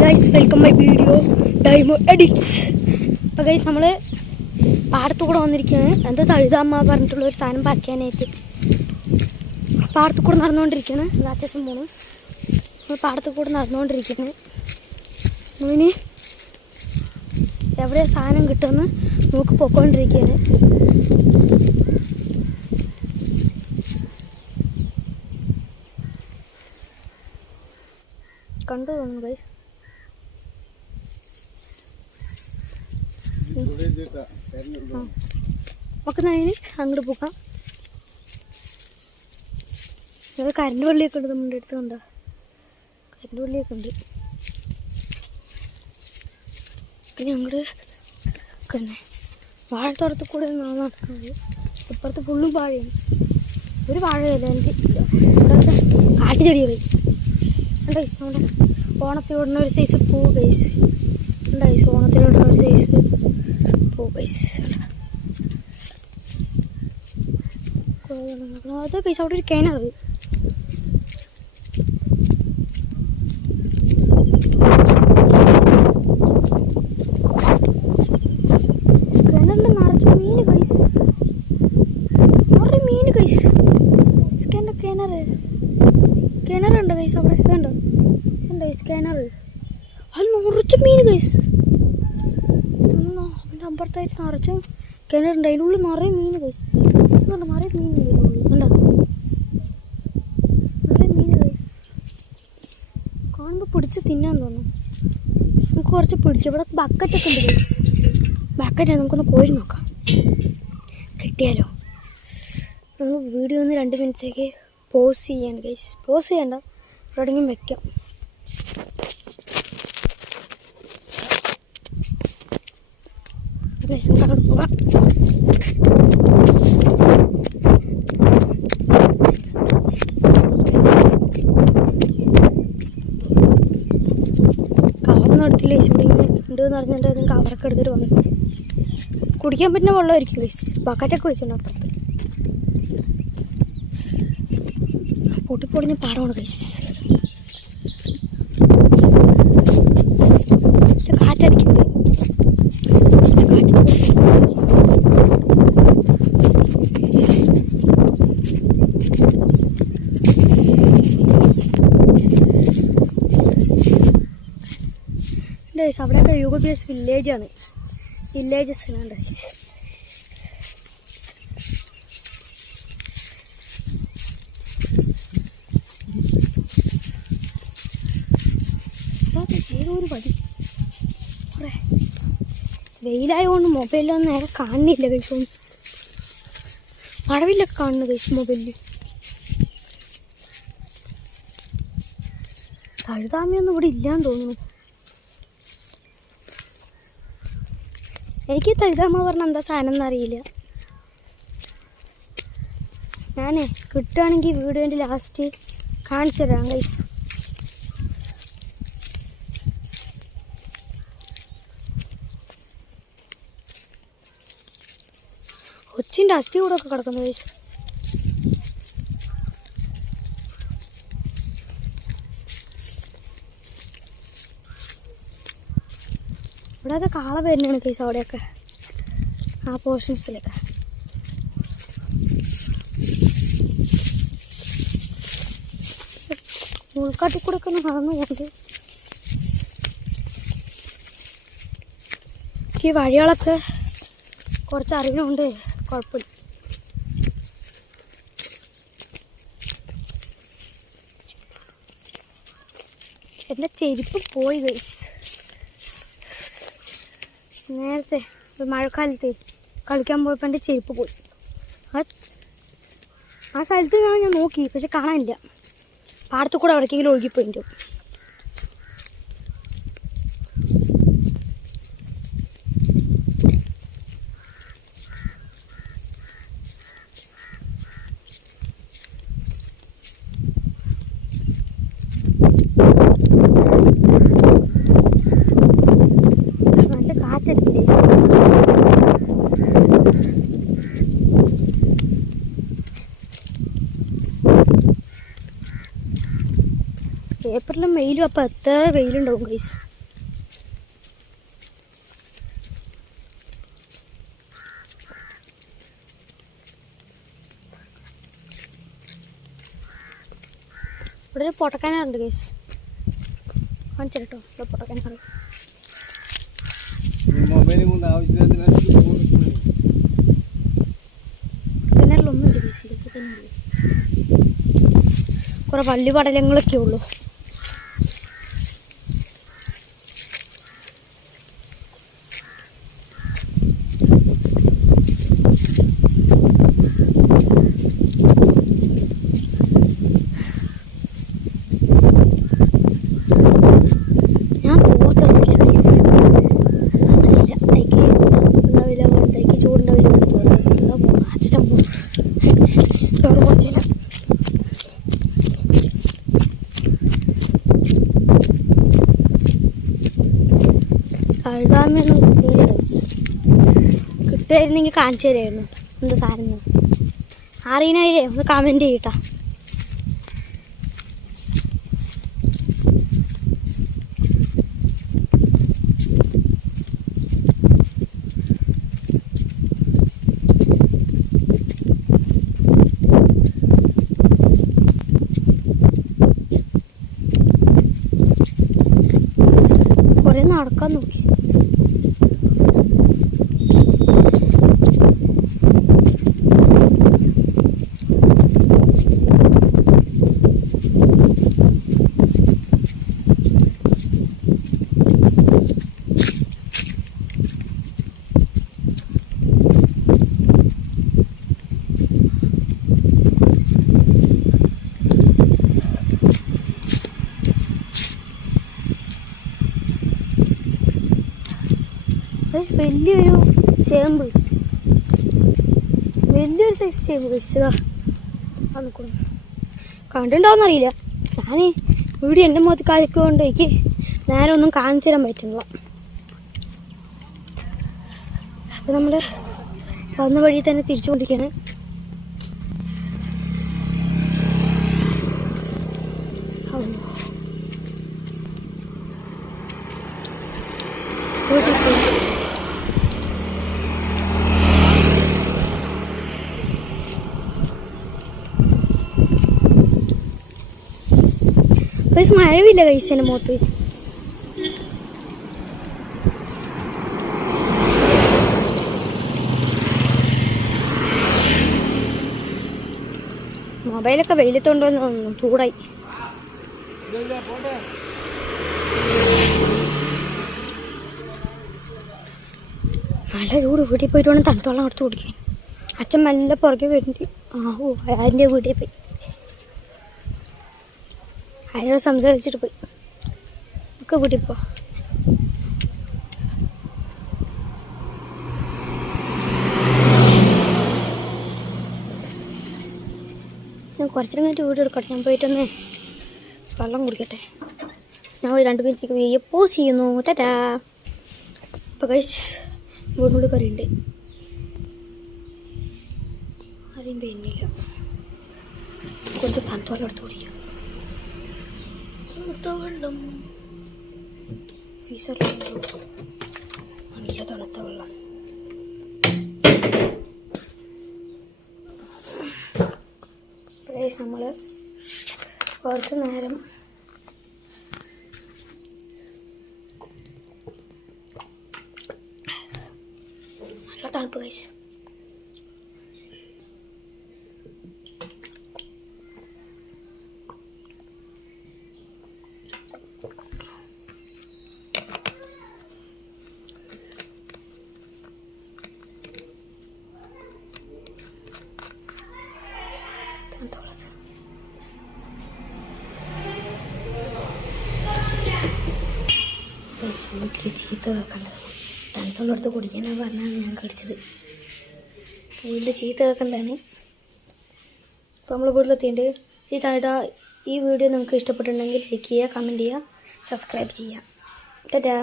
guys, welcome my video Daimo Edits. അപ്പോൾ guys നമ്മൾ പാടത്തു കൂടെ വന്നിരിക്കുകയാണ്. എന്താ തഴുതാമ്മ പറഞ്ഞിട്ടുള്ള ഒരു സാധനം പറിക്കാനായിട്ട് പാടത്തു കൂടെ നടന്നുകൊണ്ടിരിക്കുകയാണ്. അച്ഛൻ പോണു. നമ്മൾ പാടത്തു കൂടെ നടന്നുകൊണ്ടിരിക്കുകയാണ്. ഇനി എവിടെ സാധനം കിട്ടുമെന്ന് നോക്കി പൊക്കോണ്ടിരിക്കുകയാണ്. കണ്ടു തോന്നുന്നു ഗൈസ്. നമുക്ക് നേരെ അങ്ങോട്ട് പോകാം. കരണ്ട് വള്ളിയൊക്കെ ഉണ്ട് നമ്മുടെ അടുത്ത്. കണ്ടോ, കരണ്ട് വള്ളിയൊക്കെ ഉണ്ട്. പിന്നെ അങ്ങോട്ട് തന്നെ വാഴത്തോട്ടത്തിൽ കൂടെ നടക്കുന്നത്. ഇപ്പുറത്ത് ഫുള്ളും വാഴയാണ്. ഒരു വാഴയല്ല, എനിക്ക് ഇവിടുത്തെ കാട്ടുചെടികൾ ഉണ്ട്. നമ്മുടെ ഓണത്തിലോടുന്ന ഒരു സൈസ് പൂ ഗൈസ് ഉണ്ട്. ഓണത്തിലോടുന്ന ഒരു സൈസ് പൂ ഗൈസ്. അത് ഗൈസ് അവിടെ ഒരു കിണറ്. കിണറിൽ നിറച്ച് മീൻ ഗൈസ്. നിറയെ മീൻ ഗൈസ്. കിണറുണ്ട് ഗൈസ് അവിടെ. വേണ്ടോ കിണർ. അത് നിറച്ച് മീൻ ഗൈസ്. അവൻ്റെ അമ്പലത്തായിട്ട് നിറച്ച് കിണറുണ്ട്. അതിനുള്ളിൽ നിറയെ മീൻ ഗൈസ്. നിറയെ മീൻ ഉണ്ടോ, നിറയെ മീൻ ഗൈസ്. കാണുമ്പോൾ പിടിച്ച് തിന്നാൻ തോന്നും. നമുക്ക് കുറച്ച് പിടിച്ചു. ഇവിടെ ബക്കറ്റൊക്കെ ഉണ്ട് ഗൈസ്. ബക്കറ്റ് നമുക്കൊന്ന് കോരി നോക്കാം, കിട്ടിയാലോ. നമ്മൾ വീഡിയോ ഒന്ന് 2 മിനിറ്റത്തേക്ക് പോസ് ചെയ്യാണ് ഗൈസ്. പോസ് ചെയ്യണ്ട, എവിടെയെങ്കിലും വെക്കാം. അങ്ങോട്ട് പോകാം. കവറൊന്നും എടുത്തില്ല ഗൈസ്. ഇവിടെ ഇങ്ങനെ ഉണ്ടെന്ന് പറഞ്ഞിട്ട് അതിന് കവറൊക്കെ എടുത്തിട്ട് വന്നു. കുടിക്കാൻ പറ്റുന്ന വെള്ളമായിരിക്കും ഗൈസ്. ബക്കറ്റൊക്കെ വെച്ചിട്ടുണ്ട് അപ്പുറത്ത്. പൊട്ടിപ്പൊളിഞ്ഞ പാടമാണ് ഗൈസ്. കാറ്റടിക്കുന്നത്. ഗൈസ് അവിടെയൊക്കെ യുഗബേസ് വില്ലേജാണ്. വില്ലേജസ് ആണ് ഗൈസ്. ഒരു വഴി കുറേ വെയിലായതുകൊണ്ട് മൊബൈലൊന്നും നേരെ കാണുന്നില്ല ഗൈസ്. മഴവില്ലൊക്കെ കാണുന്നു ഗൈസ് മൊബൈലിൽ. തഴുതാമയൊന്നും ഇവിടെ ഇല്ലാന്ന് തോന്നുന്നു. എനിക്ക് തഴുതാമ പറഞ്ഞാൽ എന്താ സാധനം എന്നറിയില്ല. ഞാനേ കിട്ടുകയാണെങ്കിൽ വീഡിയോൻ്റെ ലാസ്റ്റ് കാണിച്ചു തരാം ഗൈസ്. ഒച്ചിൻ്റെ അസ്ഥി കൂടെ ഒക്കെ കിടക്കുന്നു ഗൈസ്. ഇവിടെ കാള വരുന്നതാണ് ഗൈസ് അവിടെയൊക്കെ, ആ പോർഷൻസിലൊക്കെ. ഉൾക്കാട്ടിൽ കൂടെ ഒക്കെ നടന്നു പോകുന്നത്. ഈ വഴികളൊക്കെ കുറച്ച് അറിയണമുണ്ട്, കുഴപ്പമില്ല. എൻ്റെ ചെരുപ്പ് പോയി ഗൈസ്. നേരത്തെ മഴക്കാലത്ത് കളിക്കാൻ പോയപ്പോൾ എൻ്റെ ചെരുപ്പ് പോയി. ആ സ്ഥലത്ത് ഞാൻ നോക്കി, പക്ഷെ കാണാനില്ല. പാടത്തു കൂടെ അവിടേക്കെങ്കിലും ഒഴുകിപ്പോയിട്ടു. നല്ല കാറ്റടിക്കില്ലേ. ഏപ്രിലും മെയിലും അപ്പോൾ എത്ര വെയിലുണ്ടാവും ഗൈസ്. ഇവിടെ ഒരു പൊട്ടക്കാനുണ്ട് ഗൈസ്, കാണിച്ചു കേട്ടോ. ഇവിടെ പൊട്ടക്കാനാണ്. കിണറിലൊന്നുമില്ല ഗൈസ്, ഇതൊക്കെ തന്നെ ഉള്ളൂ. കുറെ വള്ളി പടലങ്ങളൊക്കെ ഉള്ളൂ. കിട്ടുമായിരുന്നെങ്കിൽ കാണിച്ചു തരായിരുന്നു എന്താ സാധനം. അറിയണവരെ ഒന്ന് കമൻറ്റ് ചെയ്യട്ടാ. കുറേ നടക്കാൻ നോക്കി. വലിയൊരു ചേമ്പ്, വലിയൊരു സൈസ് ചേമ്പ് വെച്ചതാ. കണ്ടിട്ടുണ്ടാവുന്നറിയില്ല. ഞാൻ വീഡിയോ എൻ്റെ മുഖത്ത് കായ്ക്കൊണ്ട് എനിക്ക് നേരെ ഒന്നും കാണിച്ചു തരാൻ പറ്റുന്നില്ല. അപ്പം നമ്മൾ വന്ന വഴി തന്നെ തിരിച്ചു കൊണ്ടിരിക്കുകയാണ്. വീട്ടിൽ പോയി മഴവില്ല കഴിച്ചതിൻ്റെ മുഖത്ത്. മൊബൈലൊക്കെ വെയിലത്തോണ്ടോന്ന് തോന്നുന്നു, ചൂടായി. നല്ല ചൂട്. വീട്ടിൽ പോയിട്ട് വേണം തണുത്തോളം അടുത്ത് കുടിക്കാൻ. അച്ഛൻ മെല്ലെ പുറകെ വരുന്നുണ്ട്. അതിൻ്റെ വീട്ടിൽ പോയി അതിനോട് സംസാരിച്ചിട്ട് പോയി. ഒക്കെ വീട്ടിൽ പോ. ഞാൻ കുറച്ചിരം കഴിഞ്ഞിട്ട് വീഡിയോ എടുക്കട്ടെ. ഞാൻ പോയിട്ടൊന്ന് വെള്ളം കുടിക്കട്ടെ. ഞാൻ ഒരു 2 മിനിറ്റേക്ക് വീഡിയോ പോസ് ചെയ്യുന്നു. ടാറ്റാ. അപ്പോൾ ഗൈസ് വീടിനുള്ളിൽ കറിയുണ്ട്. ആരെയും പെയിനില്ല. കുറച്ച് തണുത്ത വെള്ളം എടുത്ത് കുടിക്കാം. തണുത്ത വെള്ളം ഫീസറിൽ നല്ല തണുത്ത വെള്ളം. നമ്മൾ കുറച്ച് നേരം നല്ല തണുപ്പ് കഴിച്ചു. വീട്ടിൽ ചീത്ത കേൾക്കണ്ടത് തണുത്തുള്ളടുത്ത് കുടിക്കാനെന്ന് പറഞ്ഞാണ് ഞാൻ കടിച്ചത്. വീട്ടിൽ ചീത്ത കേൾക്കേണ്ടതാണ്. അപ്പോൾ നമ്മൾ വീട്ടിലെത്തിയിട്ട് ഈ വീഡിയോ നിങ്ങൾക്ക് ഇഷ്ടപ്പെട്ടിട്ടുണ്ടെങ്കിൽ ലൈക്ക് ചെയ്യുക, കമൻറ്റ് ചെയ്യുക, സബ്സ്ക്രൈബ് ചെയ്യുക. ടാറ്റാ.